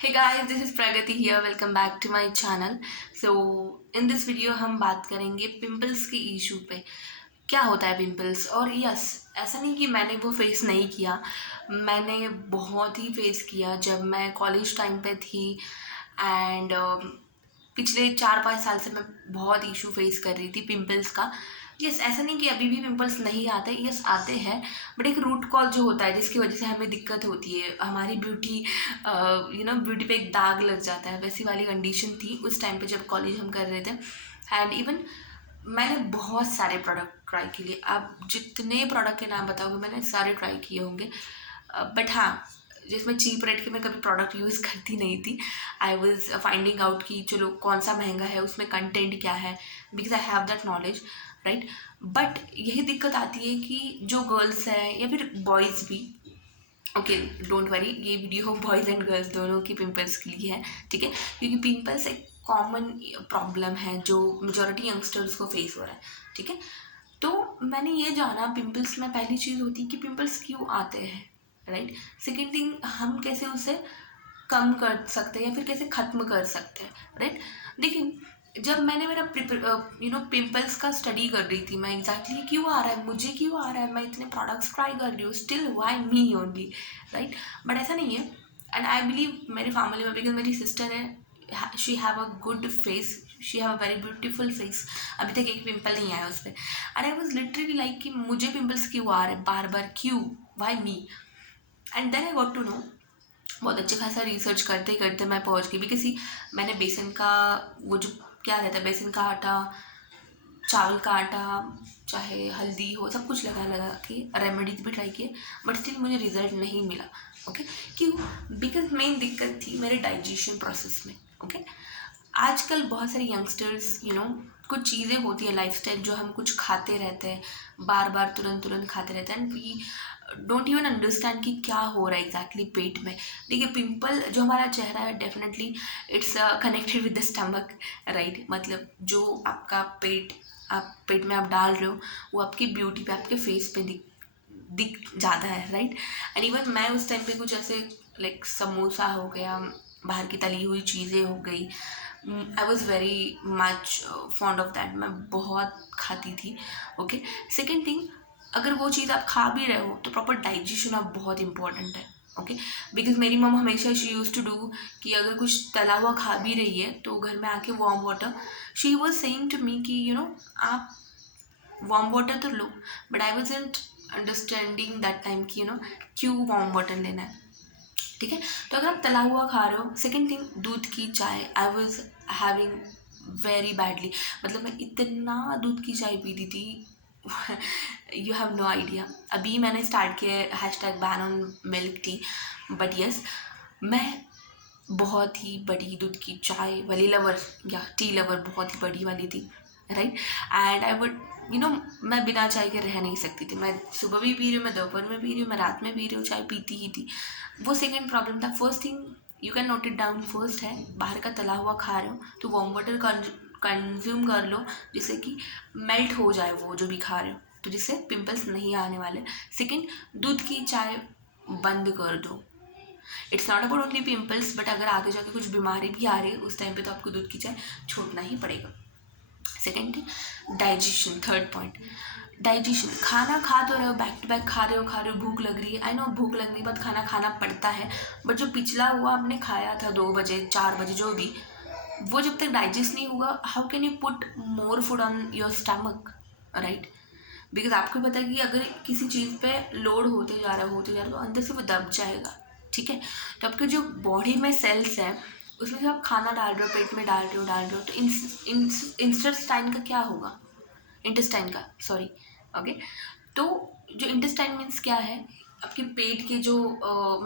Hey guys, this is Pragati here. Welcome back to my channel. So in this video हम बात करेंगे pimples के issue पे। क्या होता है पिंपल्स? और यस, ऐसा नहीं कि मैंने वो फेस नहीं किया, मैंने बहुत ही फेस किया जब मैं कॉलेज टाइम पे थी। एंड पिछले 4-5 साल से मैं बहुत इशू फेस कर रही थी पिंपल्स का। यस, ऐसा नहीं कि अभी भी पिंपल्स नहीं आते, यस आते हैं, बट एक रूट कॉज जो होता है जिसकी वजह से हमें दिक्कत होती है, हमारी ब्यूटी पे एक दाग लग जाता है, वैसी वाली कंडीशन थी उस टाइम पे जब कॉलेज हम कर रहे थे। एंड इवन मैंने बहुत सारे प्रोडक्ट ट्राई किए, आप जितने प्रोडक्ट के नाम बताओगे मैंने सारे ट्राई किए होंगे। बट हाँ, जिसमें चीप रेट के मैं कभी प्रोडक्ट यूज़ करती नहीं थी। आई वॉज फाइंडिंग आउट कि चलो कौन सा महंगा है, उसमें कंटेंट क्या है, because I have that knowledge, right. But यही दिक्कत आती है कि जो गर्ल्स हैं या फिर बॉयज़ भी, ओके डोंट वरी, ये वीडियो बॉयज़ एंड गर्ल्स दोनों की पिंपल्स के लिए है, ठीक है, क्योंकि पिंपल्स एक कॉमन प्रॉब्लम है जो मेजॉरिटी यंगस्टर्स को फेस हो रहा है, ठीक है। तो मैंने ये जाना पिंपल्स में पहली चीज़ होती है कि पिंपल्स क्यों आते हैं, राइट। सेकेंड थिंग, हम कैसे उसे कम कर सकते हैं या फिर कैसे ख़त्म कर सकते हैं, राइट। देखिए, जब मैंने मेरा पिंपल्स का स्टडी कर रही थी, मैं एग्जैक्टली क्यों आ रहा है, मुझे क्यों आ रहा है, मैं इतने प्रोडक्ट्स ट्राई कर रही हूँ, still why me only, right. But ऐसा नहीं है। एंड आई बिलीव मेरी फैमिली में, बिकॉज मेरी सिस्टर है, she have a good face, she have a very beautiful face, अभी तक एक पिंपल नहीं आया उस पर। And I was literally like कि मुझे पिंपल्स क्यों आ रहे हैं बार बार, क्यों, why me. And then I got to know, बहुत अच्छे खासा रिसर्च करते करते मैं पहुंच गई, बिकॉज मैंने बेसन का वो जो क्या रहता है, बेसन का आटा, चावल का आटा, चाहे हल्दी हो, सब कुछ लगा लगा के रेमेडीज भी ट्राई किए, बट स्टिल मुझे रिजल्ट नहीं मिला। ओके, क्यों? बिकॉज मेन दिक्कत थी मेरे डाइजेशन प्रोसेस में। ओके, आजकल बहुत सारे यंगस्टर्स कुछ चीज़ें होती है लाइफस्टाइल, जो हम कुछ खाते रहते हैं, बार बार तुरंत तुरंत खाते रहते हैं, and we don't even understand कि क्या हो रहा है एग्जैक्टली पेट में। देखिए, पिंपल जो हमारा चेहरा है, definitely it's connected with the stomach, right. मतलब जो आपका पेट, आप पेट में आप डाल रहे हो, वो आपकी ब्यूटी पे, आपके फेस पे दिख जाता है, राइट। एंड इवन मैं उस टाइम पे कुछ ऐसे लाइक समोसा हो गया, बाहर की तली हुई चीज़ें हो गई, I was very much fond of that, मैं बहुत खाती थी। ओके, सेकेंड थिंग, अगर वो चीज़ आप खा भी रहे हो तो प्रॉपर डाइजेशन आप बहुत इंपॉर्टेंट है। ओके, बिकॉज मेरी मम हमेशा शी यूज टू डू कि अगर कुछ तला हुआ खा भी रही है तो घर में आके warm water, she was saying to me कि आप वार्म वाटर तो लो, but I wasn't understanding that time कि क्यों वार्म वाटर लेना है, ठीक है। तो अगर आप तला हुआ खा रहे हो, सेकेंड थिंग, दूध की चाय, I was having very badly, मतलब मैं इतना दूध की चाय पीती थी, यू हैव नो आइडिया। अभी मैंने स्टार्ट किया hashtag ban on milk tea, but yes, मैं बहुत ही बड़ी दूध की चाय वाली लवर या टी लवर बहुत ही बड़ी वाली थी, राइट। एंड आई वुड मैं बिना चाय के रह नहीं सकती थी, मैं सुबह भी पी रही हूँ, मैं दोपहर में पी रही हूँ, मैं रात में पी रही हूँ, चाय पीती ही थी। वो सेकेंड प्रॉब्लम था। First thing, you can note it down, first है बाहर का तला हुआ खा रहे हो तो वार्म वाटर कंज्यूम कर लो, जिससे कि मेल्ट हो जाए वो जो भी खा रहे हो, तो जिससे पिंपल्स नहीं आने वाले। सेकेंड, दूध की चाय बंद कर दो। It's not about only pimples, but अगर आगे जाके कुछ बीमारी भी आ रही है उस टाइम पे तो आपको दूध की चाय छोड़ना ही पड़ेगा। Second thing, digestion, third point, digestion. खाना खा तो रहे हो, बैक टू बैक खा रहे हो, भूख लग रही है, आई नो भूख लगने के बाद खाना खाना पड़ता है, बट जो पिछला हुआ आपने खाया था 2 बजे 4 बजे जो भी, वो जब तक डाइजेस्ट नहीं हुआ, how can you put more food on your stomach, right. Because आपको पता है कि अगर किसी चीज़ पे लोड होते जा रहा है तो अंदर से वो दब जाएगा, ठीक है। तो आपके जो बॉडी में सेल्स हैं, उसमें जब आप खाना डाल रहे हो, पेट में डाल रहे हो तो इंटेस्टाइन का क्या होगा, इंटेस्टाइन का, सॉरी, ओके। तो जो इंटेस्टाइन मीन्स क्या है, आपके पेट के जो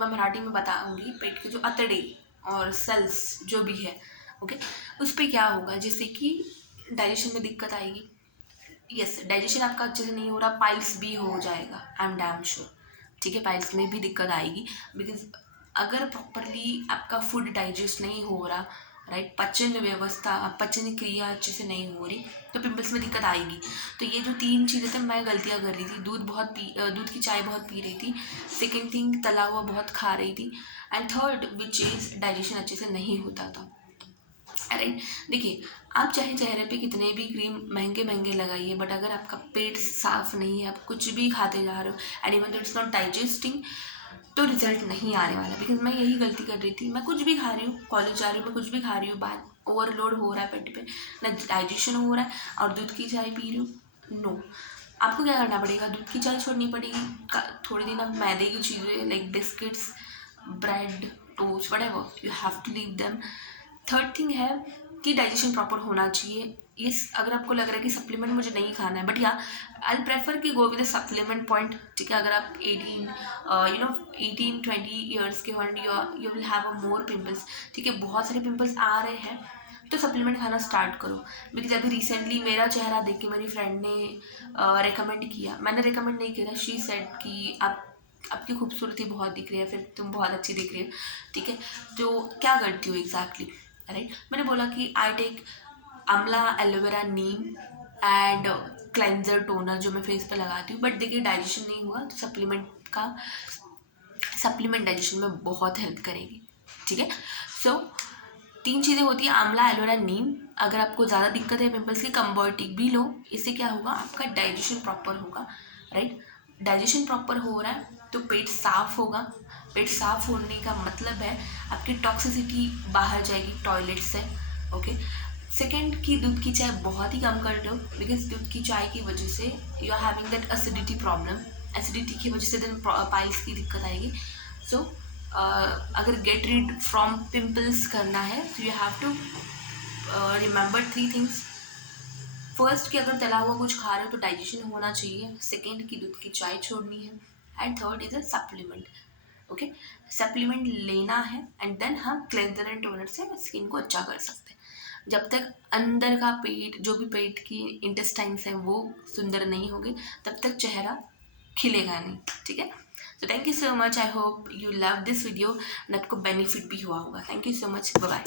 मैं मराठी में बताऊंगी, पेट के जो अतड़े और सेल्स जो भी है, ओके, उस पर क्या होगा जिससे कि डाइजेशन में दिक्कत आएगी। यस, डाइजेशन आपका अच्छे से नहीं हो रहा, पाइल्स भी हो जाएगा, आई एम डैम श्योर, ठीक है, पाइल्स में भी दिक्कत आएगी। बिकॉज अगर प्रॉपरली आपका फूड डाइजेस्ट नहीं हो रहा, राइट, पचन क्रिया अच्छे से नहीं हो रही तो पिंपल्स में दिक्कत आएगी। तो ये जो 3 चीज़ें थे मैं गलतियाँ कर रही थी, दूध की चाय बहुत पी रही थी, सेकेंड थिंग तला हुआ बहुत खा रही थी, and third which is digestion अच्छे से नहीं होता था, राइट। देखिए, आप चाहे चेहरे पे कितने भी क्रीम महंगे महंगे लगाइए, बट अगर आपका पेट साफ नहीं है, आप कुछ भी खाते जा रहे हो and even it's not digesting, तो रिजल्ट नहीं आने वाला। बिकॉज मैं यही गलती कर रही थी, मैं कुछ भी खा रही हूँ, कॉलेज जा रही हूँ, मैं कुछ भी खा रही हूँ, बाहर ओवरलोड हो रहा है पेट पे, ना डाइजेशन हो रहा है, और दूध की चाय पी रही हूँ। नो, आपको क्या करना पड़ेगा, दूध की चाय छोड़नी पड़ेगी, थोड़े दिन आप मैदे की चीज़ें like biscuits, bread, toast, whatever, you have to leave them. Third thing है कि डाइजेशन प्रॉपर होना चाहिए। इस अगर आपको लग रहा है कि सप्लीमेंट मुझे नहीं खाना है, बट या आई प्रेफर कि go with a supplement point, ठीक है। अगर आप 18-20 ईयर्स के हो and you will have a more pimples, ठीक है, बहुत सारे पिंपल्स आ रहे हैं, तो सप्लीमेंट खाना स्टार्ट करो। बिकॉज अभी रिसेंटली मेरा चेहरा देख के मेरी फ्रेंड ने रिकमेंड किया, मैंने रिकमेंड नहीं किया, शी सेड कि आपकी खूबसूरती बहुत दिख रही है, फिर तुम बहुत अच्छी दिख रही हो, ठीक है, तो क्या करती हो एग्जैक्टली, राइट। मैंने बोला कि आई टेक आंवला, aloe vera, Neem and cleanser, toner जो मैं फेस पे लगाती हूँ, बट देखिए डाइजेशन नहीं हुआ तो सप्लीमेंट डाइजेशन में बहुत हेल्प करेगी, ठीक है। सो 3 चीज़ें होती है, आंवला, एलोवेरा, नीम। अगर आपको ज़्यादा दिक्कत है पिंपल्स की, कंबर्टिक भी लो, इससे क्या होगा, आपका डाइजेशन प्रॉपर होगा, राइट। डाइजेशन प्रॉपर हो रहा है तो पेट साफ होगा, पेट साफ होने का मतलब है आपकी टॉक्सिसिटी बाहर जाएगी टॉयलेट से, ओके। सेकेंड की दूध की चाय बहुत ही कम कर दो, बिकॉज दूध की चाय की वजह से you are having that acidity problem, acidity की वजह से देन पाइल्स की दिक्कत आएगी। सो अगर गेट रीड फ्रॉम पिंपल्स करना है तो you have to remember 3 things. First कि अगर तला हुआ कुछ खा रहे हो तो डाइजेशन होना चाहिए, सेकेंड की दूध की चाय छोड़नी है, and third is a supplement, okay. Supplement लेना है एंड देन हम क्लेंजर एंड टोनर से स्किन को अच्छा कर सकते हैं। जब तक अंदर का पेट, जो भी पेट की इंटेस्टाइन्स हैं वो सुंदर नहीं होंगे, तब तक चेहरा खिलेगा नहीं, ठीक है। तो thank you so much, I hope you love this video and आपको बेनिफिट भी हुआ होगा। Thank you so much, bye bye.